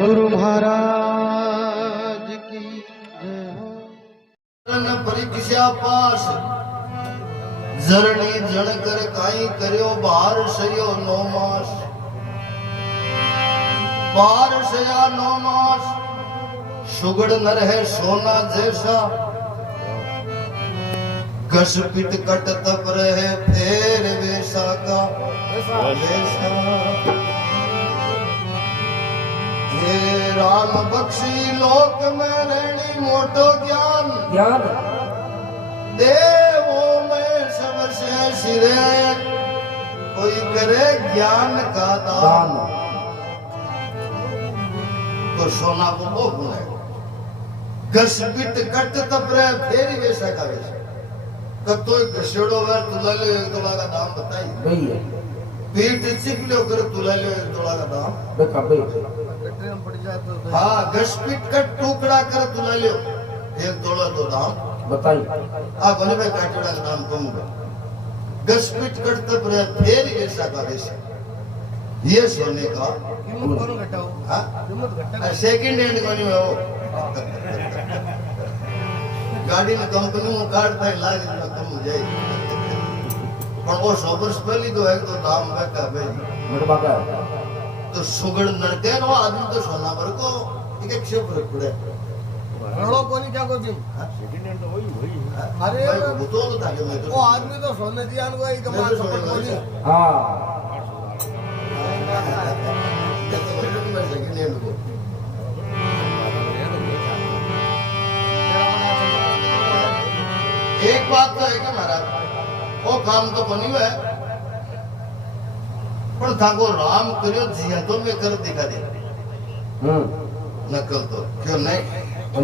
गुरु महाराज की जय हो। परीक्षा पास जरणी जण कर काई कर्यो बाहर सयो 9 मास बाहर सया 9 मास सुगड़ न रहे सोना जैसा घस पिट कट तप रहे फेर वैसा का वैसा हे राम बख्शी लोक में रहनी मोटो ज्ञान देवो में सबसे सिरे कोई करे ज्ञान का दान तो सोना को वो गुण घस पिट कट तप रहे फेर वैसा का वैसा कब तो घसेड़ो वे तुला ले 1 तोला का दाम बताई भैया पीठ चिप लो कर तुला ले 1 तोला का दाम बता भैया हाँ घस पिट कट टुकड़ा कर तुला लियो 1 तोला तो दाम बताई आप भले भाई काटड़ा का दाम कम होगा घस पिट कट तप रहे फेर वैसा का वैसा ये सोने का कीमत करो घटाओ हाँ कीमत घटा सेकंड हैंड कोनी में वो गाड़ी में कंपनी में काटता है लाख रुपया कम हो जाएगी पर वो 100 वर्ष पहले तो है तो दाम का भाई मेरे बाबा तो सुगड़ नड़के नो आदमी तो सोना पर को एक फर्क पड़े रड़ो कोनी क्या को जिम सेकंड हैंड तो वही अरे वो तो था कि मैं वो आदमी तो सोने दियान को ही कमा सपोर्ट कोनी हां सेकंड हैंड को एक बात तो है कि महाराज वो काम तो बनी हुआ है पर थाको राम करियो जिया तो मैं कर दिखा दे नकल तो क्यों नहीं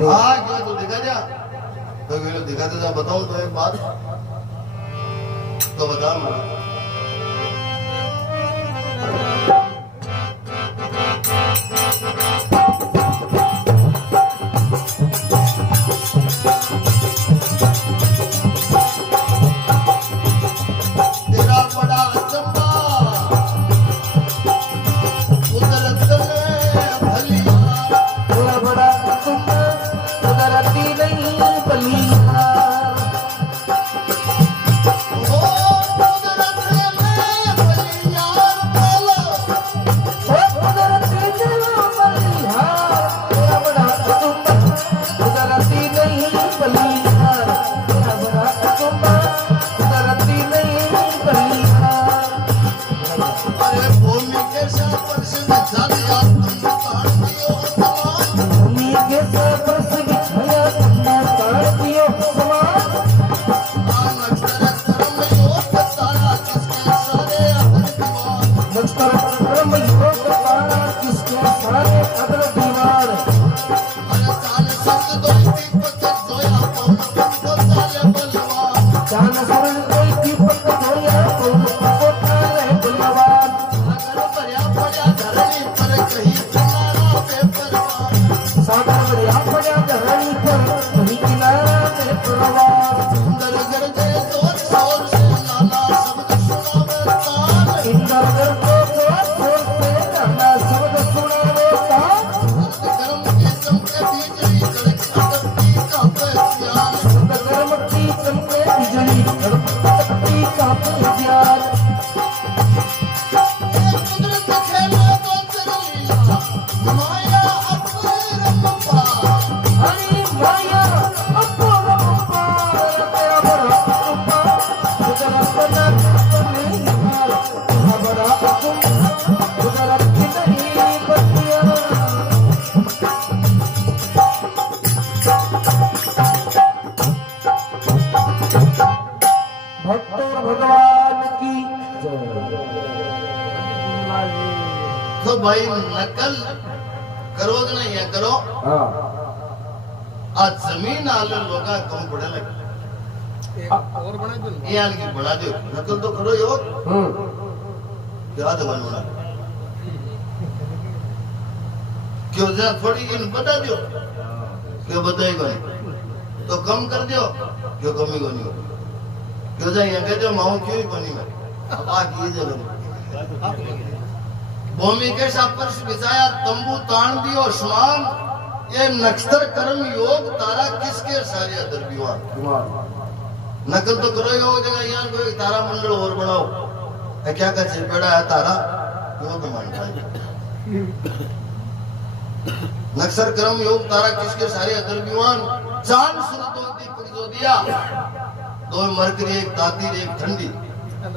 हाँ क्यों तो दिखा दिया तो क्यों दिखा दे बताऊं तो एक बात तो बता महाराज तो भाई नकल करो ना या करो आज जमीन आले लोग कम पड़े लगे और बना दो ये आल की बना दो नकल तो करो यो क्या दवान बना क्यों जा थोड़ी इन बता दो क्यों बताएगा तो कम कर दो क्यों कमी को नहीं क्यों जा ये कह दो माओ क्यों बनी मैं अब आ की जरूर भूमि के सापर बिछाया तंबू तान दियो आसमान ये नक्षत्र कर्म योग तारा किसके सारे अदर विवान नकल तो करो योग जगह यार कोई तारा मंडल और बनाओ क्या का चिरपेड़ा है तारा योग मानता है नक्षत्र कर्म योग तारा किसके सारे अदर विवान चांद सूरज दो दीपक जो दिया दो मरकरी एक तातीर एक ठंडी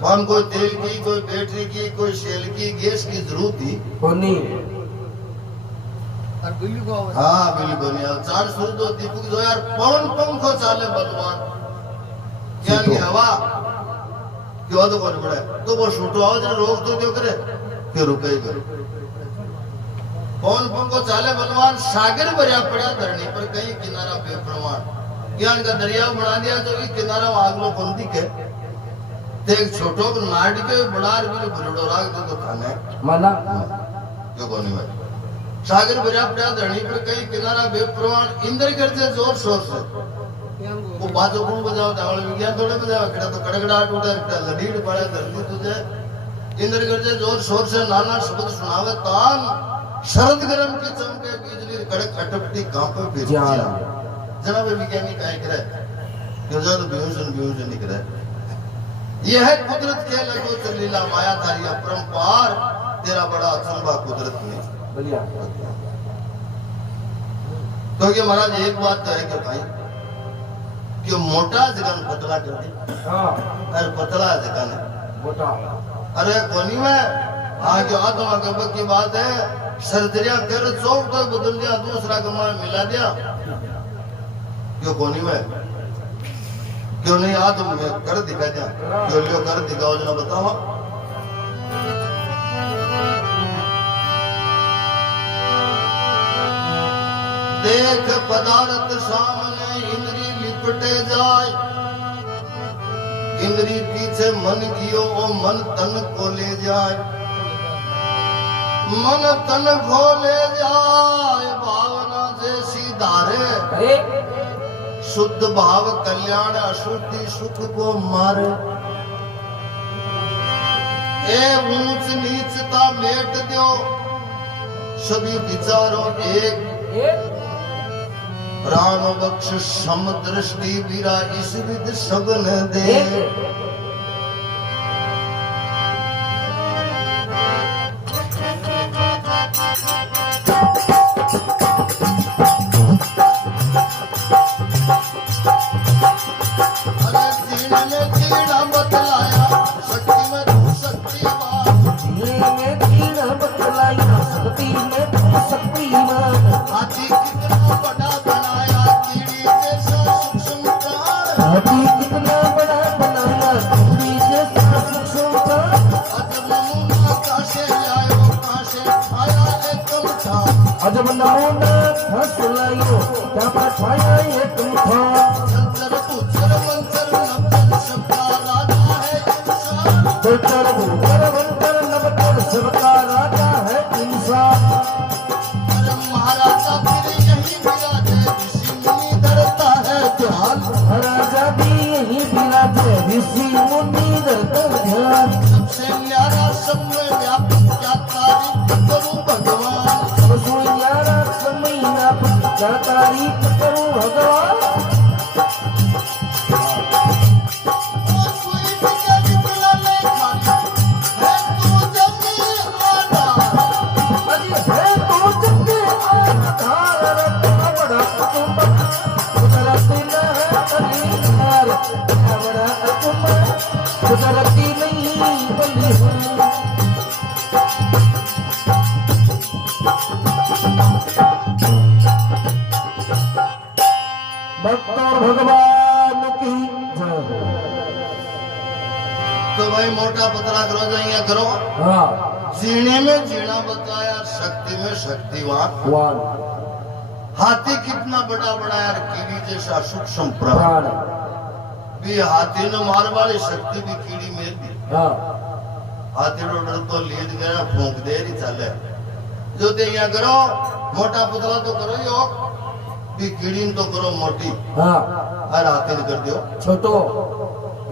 हम कोई तेल की कोई बैटरी की कोई सेल की गैस की जरूरत थी हाँ बिल्कुल नहीं चार सूरज दो दीपक दो यार पवन पंखो चाले बलवान क्या की हवा क्यों तो कौन पड़ा तो वो छूटो आओ जरा रोक तो क्यों करे क्यों रुके ही करो पवन पंखो चाले बलवान सागर भरिया पड़ा धरनी पर कहीं किनारा बेप्रमाण ज्ञान का दरिया बना दिया तो किनारा आगलो कौन दिखे एक छोटो नाट के बड़ार भी भरड़ो राग दे तो खाने माना क्यों कोनी भाई सागर भरिया पड़ा धरनी पर कहीं किनारा बेप्रमाण इंद्र करते जोर शोर से वो बाजो कौन बजाओ दावल विज्ञान थोड़े बजाओ किड़ा तो कड़कड़ाहट उठे किड़ा लडीड पड़े धरती तुझे इंद्र करते जोर शोर से नाना शब्द सुनावे तान शरद गरम के चमके बिजली कड़क अटपटी कांपे फिर जनाब विज्ञानी काहे करे क्यों जा तो बेहोश निकले यह है कुदरत के लगो लीला माया तारी अपरंपार तेरा बड़ा अचंबा कुदरत में बढ़िया तो ये महाराज एक बात तो है कि भाई कि मोटा जगह पतला कर दे अरे पतला जगह ने मोटा अरे कोनी में आगे आत्मा के की बात है सर्जरिया कर चौक तो बदल दिया दूसरा कमा मिला दिया क्यों कोनी में क्यों नहीं आ तुम कर दिखा दिया क्यों लियो कर दिखाओ जना बताओ देख पदार्थ सामने इंद्री लिपटे जाए इंद्री पीछे मन कियो ओ मन तन को ले जाए मन तन को ले जाए भावना जैसी धारे शुद्ध भाव कल्याण अशुद्धि सुख को मारे ए ऊंच नीचता मेट दो सभी विचारों एक प्राण बख्श सम दृष्टि बीरा इस विद सगन दे अजब नमूना फंस लायो क्या पाया ये तुम था चंचल पुचर मंचर नवचर सबका राजा है इंसान चंचल पुचर मंचर नवचर सबका राजा है इंसान अरे महाराजा फिर यही विराजे ऋषि मुनि धरता है ध्यान महाराजा भी यही विराजे ऋषि मुनि धरता ध्यान सबसे न्यारा सब में व्यापक क्या तारीफ करूं भगवान क्या तारीफ करूं भगवान कोई भी कभी बुला ले खाना है तू जल्दी आना है तू जल्दी आना बड़ा कुटुंब कुदरती न है परिवार बड़ा कुटुंब कुदरती नहीं बली भगवान की तो भाई मोटा पतला करो जाइए करो जीने में जीना बताया शक्ति में शक्तिवान हाथी कितना बड़ा बड़ा यार कीड़ी जैसा सूक्ष्म प्राण भी हाथी ने मार वाली शक्ति भी कीड़ी में दी हाथी रो डर तो लीद गया फूंक दे रही चले जो ते यहाँ करो मोटा पतला तो करो यो भी कीड़ी तो करो मोटी हर हाथी ने कर दियो छोटो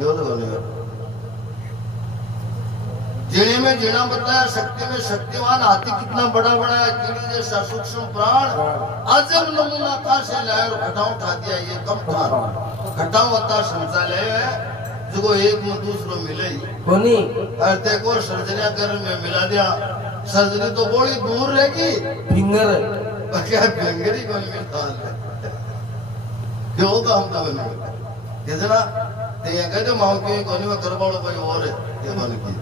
यो तो नहीं जिणे में जीना बताया, शक्ति में शक्तिवान, हाथी कितना बड़ा बड़ा है, कीड़ी जैसा सूक्ष्म प्राण, अजब नमूना का से लाया और घटाओ उठा दिया, ये कम था। घटाओ होता शौचालय है जो एक में दूसरो मिले ही कोनी और देखो सर्जरिया कर में मिला दिया, सर्जरी तो बड़ी दूर रहेगी, फिंगर क्या फिंगरी कौन मिलता है क्यों काम तो नहीं कितना ते ये कहते मां की कोनी में करवाड़ो भाई और है ये बन की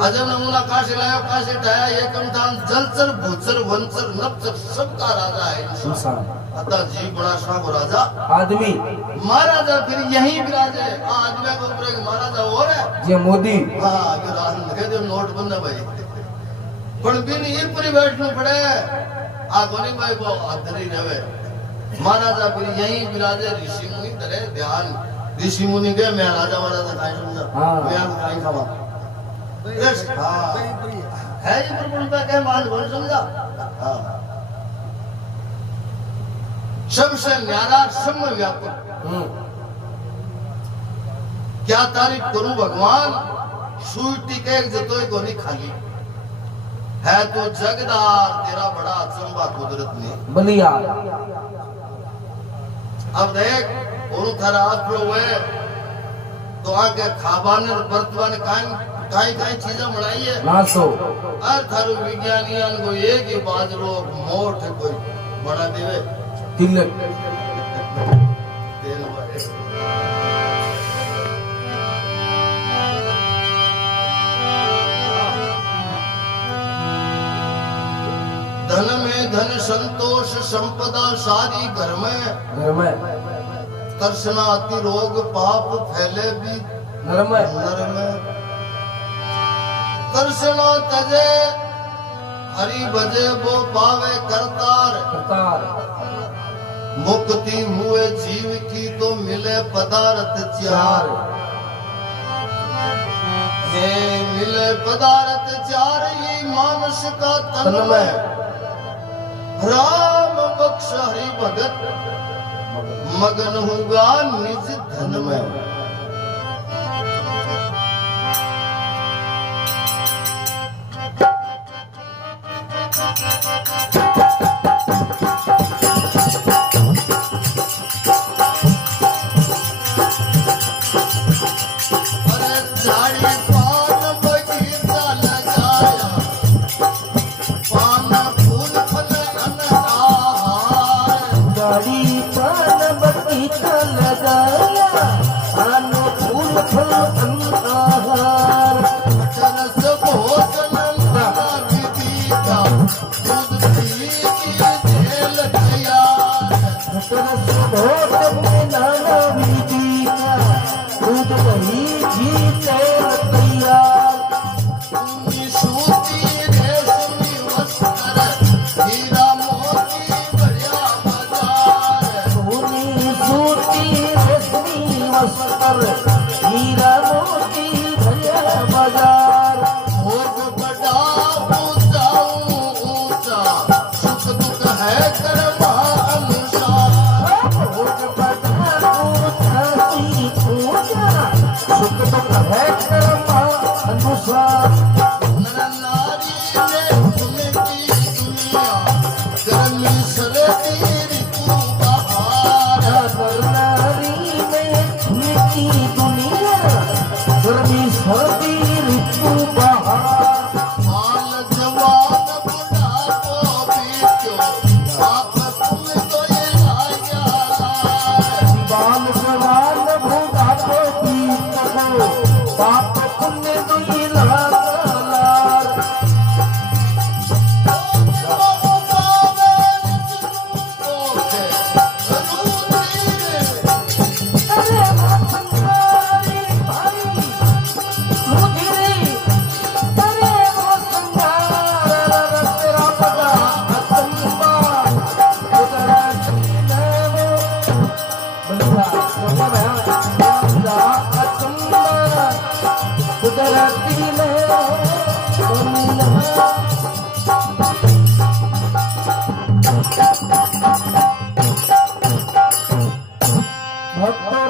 अजब नमूना काशी लाया, काशी ठाया, ये कमठान जलचर भूचर वंचर नपचर सबका राजा है इंसान। अतः जी बड़ा शाह को राजा आदमी महाराजा फिर यही विराजे, आदमी को ऊपर एक महाराजा और है जे मोदी हाँ जो राज लगे जो नोट बंदा भाई पण बिन ये पूरी बैठने पड़े आ कोनी भाई को अधरी रहे महाराजा फिर यही विराजे ऋषि मुनि तरह ध्यान ऋषि मुनि के मैं राजा महाराजा काई समझा मैं आप काई खावा यस हां है ये प्रभुता के मान बोल समझा हां सबसे न्यारा सम व्यापक क्या तारीफ करूं भगवान सुई टिके जतोय कोनी खाली है तो जगदार तेरा बड़ा अचंबा कुदरत ने बलिया अब देख और थारा आत्रो हुए तो आगे खाबाने और बर्तवाने काई चीजें बनाई है नासो और थारो विज्ञानियां को एक ही बाजरो मोठ कोई बना देवे तिलक तेल वाले धन में धन संतोष संपदा सारी घर में तर्सना अति रोग पाप फैले भी नर में तर्सना तजे हरि भजे वो पावे करतार मुक्ति हुए जीव की तो मिले पदार्थ चार ये मिले पदार्थ चार ये मानस का तन में राम बख्श हरि भगत मगन होगा निज धन में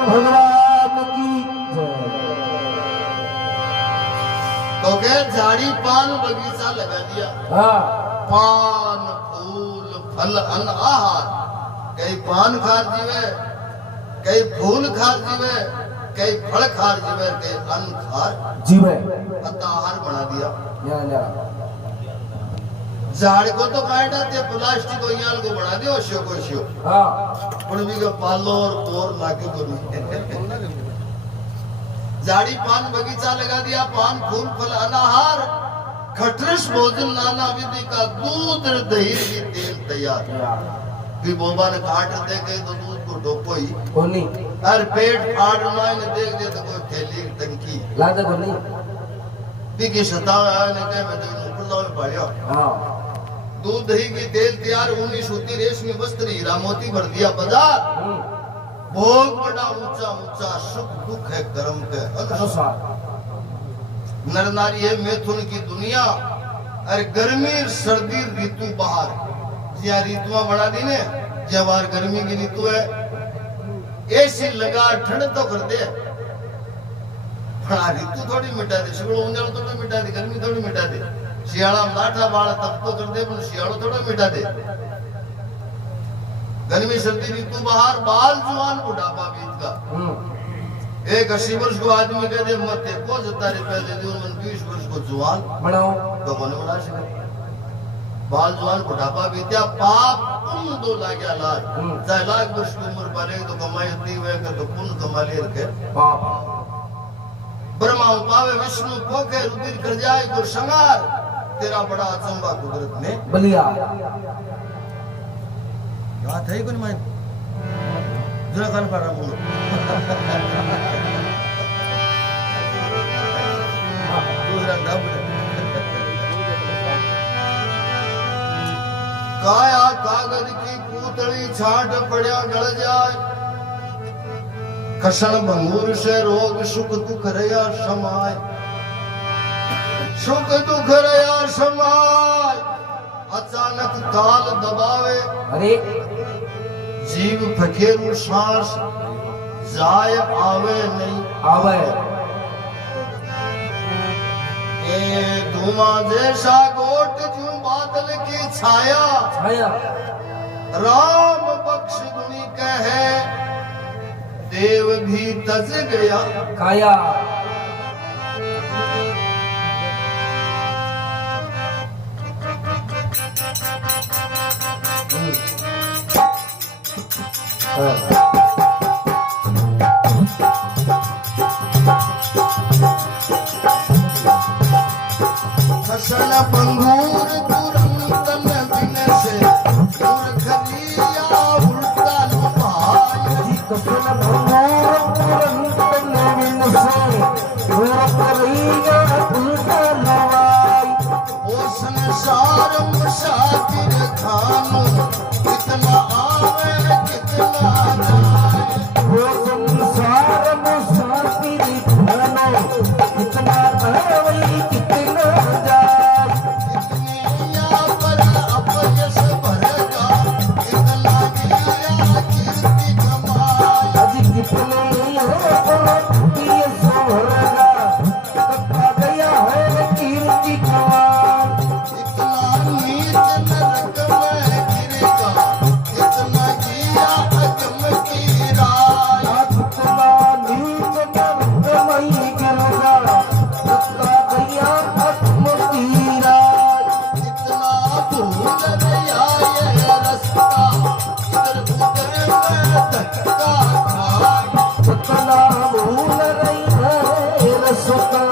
भगवान की जय। पान बगीचा लगा दिया। हाँ पान फूल फल अन्न आहार, कई पान खार जीवे, कई फूल खार जीवे, कई फल खार जीवे, कई अन्न खार जीवे आहार बना दिया। या झाड़ को तो काटा ते प्लास्टिक को याल को बना दियो शियो को शियो। हाँ पण भी का पालो और बोर नाके करू। झाड़ी पान बगीचा लगा दिया, पान फूल फल अनाहार, खटरस भोजन नाना विधि का, दूध दही की तेल तैयार। भी बोबा ने काट दे के तो दूध को डोको ही कोनी और पेट फाड़ मायने देख दे तो कोई थैली टंकी लाजा कोनी भी की सताव आया ने के मैं तो खुला में पाया। हाँ दूध दही की तेल तैयार, ऊनी सूती रेशमी वस्त्र हीरा मोती भर दिया बाजार। बहुत बड़ा ऊंचा ऊंचा सुख दुख है कर्म के अनुसार। नर नारी है मैथुन की दुनिया, अरे गर्मी सर्दी ऋतु बाहर ज्या ऋतुआ बना दी ने, ज्या बाहर गर्मी की ऋतु है, ऐसी लगा ठंड तो कर दे, ऋतु थोड़ी मिटा दे, सगळो उंजालो थोड़ा मिटा दे, गर्मी थोड़ी मिटा दे, शियाला लाठा बाल तप तो कर दे, पर शियालो थोड़ा मिटा दे। गर्मी सर्दी ऋतु बाहर, बाल जुआन बुढ़ापा बीत का। एक 80 वर्ष को आदमी कह दे मत को जता रे पहले दे, मन 20 वर्ष को जुआन बनाओ तो कौन बना सके। बाल जुआन बुढ़ापा बीत्या, पाप पुण्य दो लाग्या लाज। चाहे लाख वर्ष की उम्र पाले तो कमाई दी हुए का तो पुण्य कमा ले रखे। ब्रह्मा उपावे विष्णु पोखे रुधिर कर जाए तो संगार, तेरा बड़ा अचंबा कुदरत ने बलिया बात है कौन मैं जरा कान पर बोलो। दूसरा दब काया कागज की पूतली छाट पड़ा गल जाए, कषण भंगूर से रोग सुख दुख रया समाय, सुख दुख रया समाय, अचानक ताल दबावे, अरे जीव फकेरू सांस जाय आवे नहीं आवे। ए धुआं जैसा गोट जू बादल की छाया, छाया राम बख्श दुनी कहे, देव भी तज गया काया। फसल पंगूर तुरंत दिन से मूर्ख लिया उल्टा लुभाई, कसल भंगूर तुरंत नवीन से रोक रहीगा उल्टा लवाई। ओ संसार मुसाफिर खानो, कितना आवे कितना जाए, वो संसार मुसाफिर खानो, कितना आवे कितना जाए। कितनी या पर अपयश भरेगा, कितना गिरा कीर्ति कमाए, अज कितने ये सोरेगा, कथा गया है कीर्ति कमाल। इतना नीच नरक में गिरेगा, कितना किया अगम की राय, कितना नीच नरक में गिरेगा, कथा गया आत्म की राय। इतना भूल गया ये रास्ता, इधर उधर में धक्का खाए, कितना भूल रही है रसोता,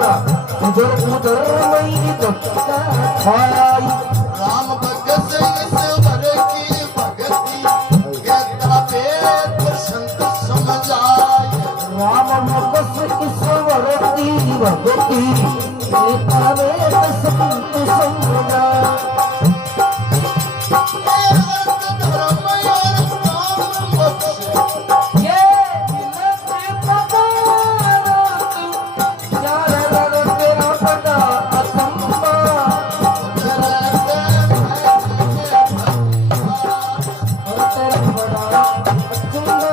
उधर उधर वही धक्का खाई। राम भगत ईश्वर की भक्ति, कहता वेद संत समझाए, राम भगत ईश्वर की भक्ति, कहता वेद संत समझाए। धर्म और काम बख्शे, ये दिल पे पकाना तू, चार रंग तेरा बड़ा अचंबा, और तेरा बड़ा अचंबा,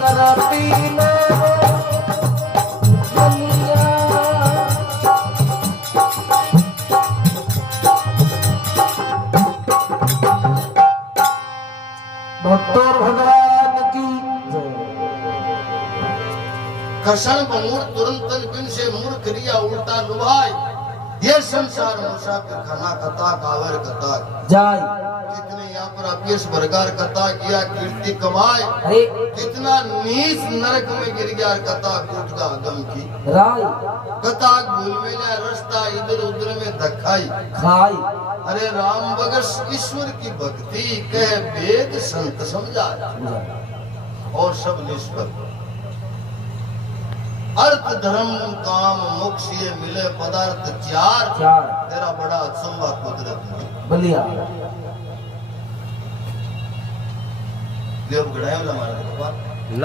कराती ने दुनिया। खसन बमूर तुरंतन बिन से मूर्ख क्रिया उल्टा लुभाई ये संसार मुसाफिर खाना कथा कावर कथा जाय कितने यहाँ पर अपेश बरगार कथा किया कीर्ति कमाए अरे कितना नीच नरक में गिर गया कथा कूट का अगम की राय कथा भूल में ना रास्ता इधर उधर में धक्काई खाई अरे राम बगस ईश्वर की भक्ति कह वेद संत समझा और सब निष्फल अर्थ धर्म काम मोक्ष ये मिले पदार्थ चार चार तेरा बड़ा अचंबा कुदरत में बलिया देव गढ़ाया हमारा